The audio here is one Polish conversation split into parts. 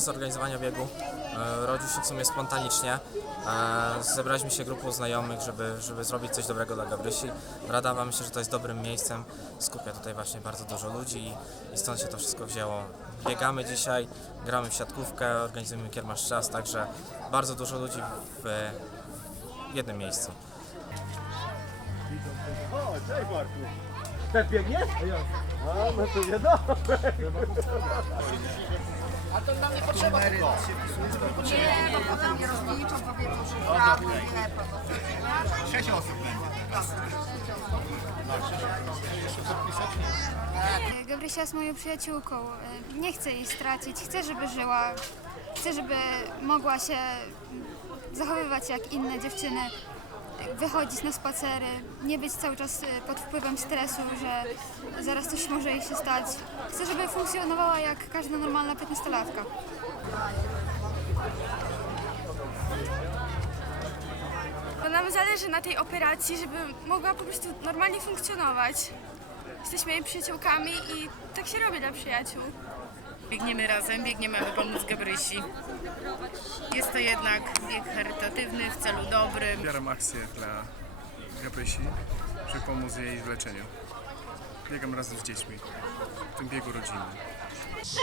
pomysł zorganizowania biegu e, rodził się w sumie spontanicznie. E, Zebraliśmy się grupą znajomych, żeby, żeby zrobić coś dobrego dla Gabrysi. Radawa myślę, że to jest dobrym miejscem. Skupia tutaj właśnie bardzo dużo ludzi i, stąd się to wszystko wzięło. Biegamy dzisiaj, gramy w siatkówkę, organizujemy kiermasz czas, także bardzo dużo ludzi w, w jednym miejscu. O, cześć Marku. Też biegniesz? A, no to wiadomo. Nie, bo potem mnie rozliczą, powiedzą, że prawda, nie, po Sześć osób będzie. Gabrysia jest moją przyjaciółką. Nie chcę jej stracić. Chcę, żeby żyła. Chcę, żeby mogła się zachowywać jak inne dziewczyny. Wychodzić na spacery, nie być cały czas e, pod wpływem stresu, że zaraz coś może jej się stać. Chcę, żeby funkcjonowała jak każda normalna 15-latka. Bo nam zależy na tej operacji, żeby mogła po prostu normalnie funkcjonować. Jesteśmy jej przyjaciółkami i tak się robi dla przyjaciół. Biegniemy razem, biegniemy, aby pomóc Gabrysi. Jest to jednak bieg charytatywny w celu dobrym. Zbieram akcję dla Gabrysi, żeby pomóc jej w leczeniu. Biegam razem z dziećmi w tym biegu rodzinnym. Trzy,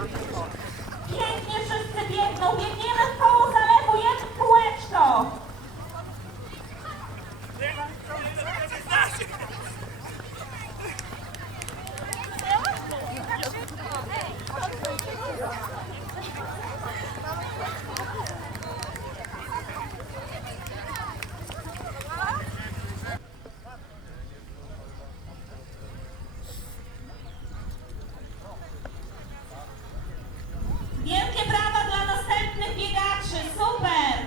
Pięknie wszyscy biegną, biegniemy w koło zalewu, jest kółeczko! Wielkie brawa dla następnych biegaczy, super!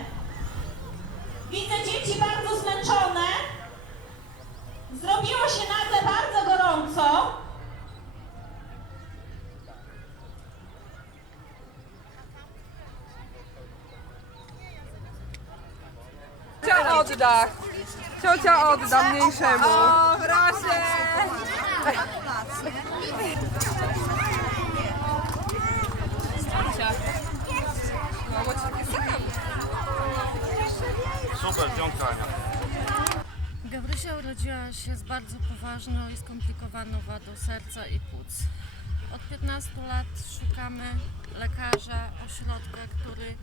Widzę dzieci bardzo zmęczone. Zrobiło się nagle bardzo gorąco. Ciocia odda. Ciocia odda mniejszemu. O, proszę. Super, Ania. Gabrysia urodziła się z bardzo poważną i skomplikowaną wadą serca i płuc. Od 15 lat szukamy lekarza, ośrodka, który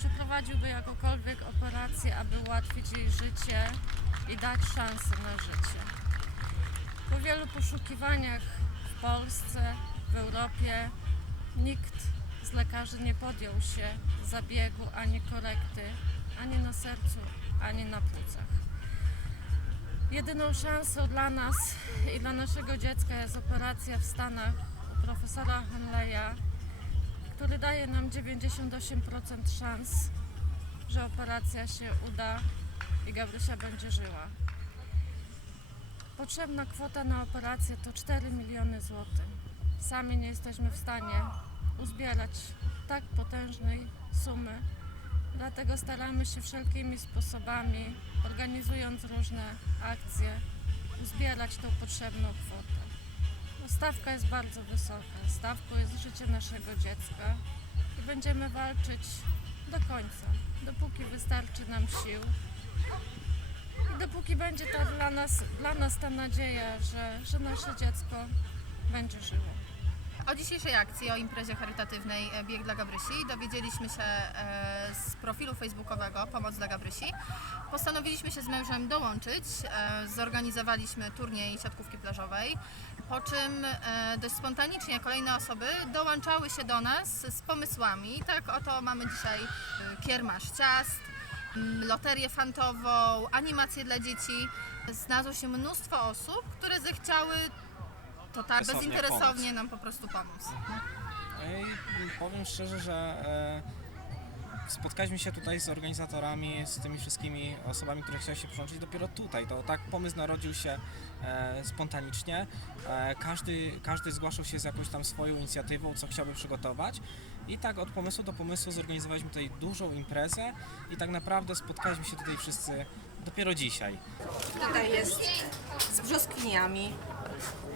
przeprowadziłby jakąkolwiek operację, aby ułatwić jej życie i dać szansę na życie. Po wielu poszukiwaniach w Polsce, w Europie, nikt z lekarzy nie podjął się zabiegu ani korekty, ani na sercu, ani na płucach. Jedyną szansą dla nas i dla naszego dziecka jest operacja w Stanach u profesora Hanleya, który daje nam 98% szans, że operacja się uda i Gabrysia będzie żyła. Potrzebna kwota na operację to 4 miliony złotych. Sami nie jesteśmy w stanie uzbierać tak potężnej sumy, dlatego staramy się wszelkimi sposobami, organizując różne akcje, uzbierać tą potrzebną kwotę. Stawka jest bardzo wysoka. Stawką jest życie naszego dziecka i będziemy walczyć do końca, dopóki wystarczy nam sił i dopóki będzie ta dla nas, dla nas ta nadzieja, że, że nasze dziecko będzie żyło. O dzisiejszej akcji, o imprezie charytatywnej e, Bieg dla Gabrysi dowiedzieliśmy się e, z profilu facebookowego Pomoc dla Gabrysi. Postanowiliśmy się z mężem dołączyć, e, zorganizowaliśmy turniej siatkówki plażowej, po czym e, dość spontanicznie kolejne osoby dołączały się do nas z pomysłami. Tak oto mamy dzisiaj e, kiermasz ciast, m, loterię fantową, animacje dla dzieci. Znalazło się mnóstwo osób, które zechciały to tak Bezinteresownie bezinteresownie nam po prostu pomóc. I powiem szczerze, że e, spotkaliśmy się tutaj z organizatorami, z tymi wszystkimi osobami, które chciały się przyłączyć dopiero tutaj. To tak pomysł narodził się e, spontanicznie. E, każdy, każdy zgłaszał się z jakąś tam swoją inicjatywą, co chciałby przygotować. I tak od pomysłu do pomysłu zorganizowaliśmy tutaj dużą imprezę i tak naprawdę spotkaliśmy się tutaj wszyscy dopiero dzisiaj. Tutaj jest z brzoskwiniami,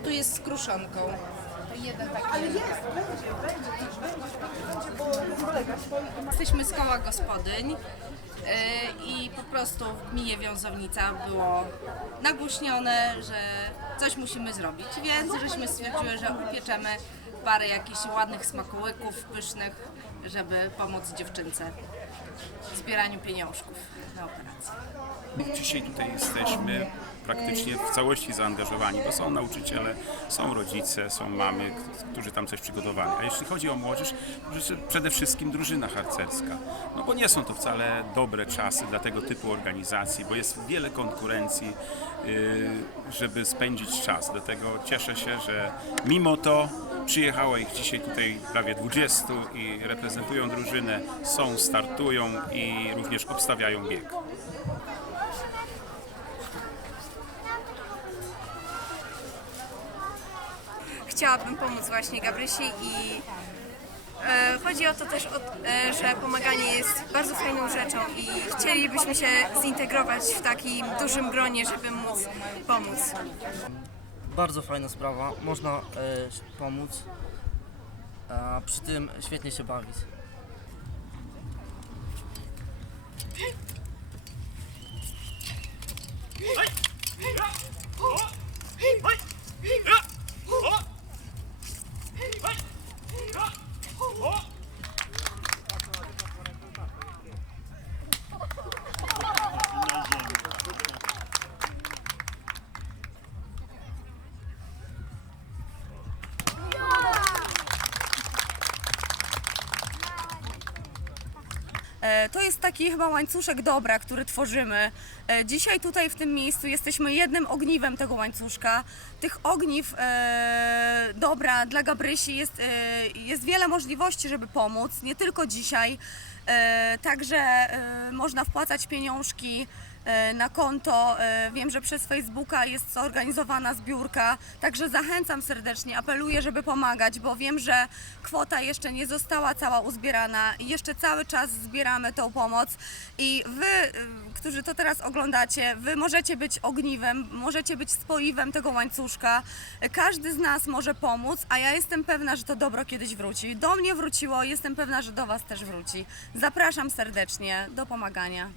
tu jest z kruszonką. Jesteśmy z koła gospodyń yy, i po prostu w gminie Wiązownica było nagłośnione, że coś musimy zrobić, więc żeśmy stwierdziły, że upieczemy parę jakichś ładnych smakołyków pysznych, żeby pomóc dziewczynce zbieraniu pieniążków na operację. Dzisiaj tutaj jesteśmy praktycznie w całości zaangażowani, bo są nauczyciele, są rodzice, są mamy, którzy tam coś przygotowali. A jeśli chodzi o młodzież, przede wszystkim drużyna harcerska. No bo nie są to wcale dobre czasy dla tego typu organizacji, bo jest wiele konkurencji, yy, żeby spędzić czas. Dlatego cieszę się, że mimo to przyjechało ich dzisiaj tutaj prawie 20 i reprezentują drużynę, są, startują i również obstawiają bieg. Chciałabym pomóc właśnie Gabrysi i e, chodzi o to też, o, e, że pomaganie jest bardzo fajną rzeczą i chcielibyśmy się zintegrować w takim dużym gronie, żeby móc pomóc. Bardzo fajna sprawa, można e, pomóc, a przy tym świetnie się bawić. E, To taki chyba łańcuszek dobra, który tworzymy. E, Dzisiaj tutaj w tym miejscu jesteśmy jednym ogniwem tego łańcuszka. Tych ogniw e, dobra dla Gabrysi jest, e, jest wiele możliwości, żeby pomóc, nie tylko dzisiaj. E, Także e, można wpłacać pieniążki na konto. E, Wiem, że przez Facebooka jest zorganizowana zbiórka, także zachęcam serdecznie, apeluję, żeby pomagać, bo wiem, że kwota jeszcze nie została cała uzbierana i jeszcze cały czas zbieramy tą pomoc i wy, y, którzy to teraz oglądacie, wy możecie być ogniwem, możecie być spoiwem tego łańcuszka. Każdy z nas może pomóc, a ja jestem pewna, że to dobro kiedyś wróci. Do mnie wróciło, jestem pewna, że do was też wróci. Zapraszam serdecznie do pomagania.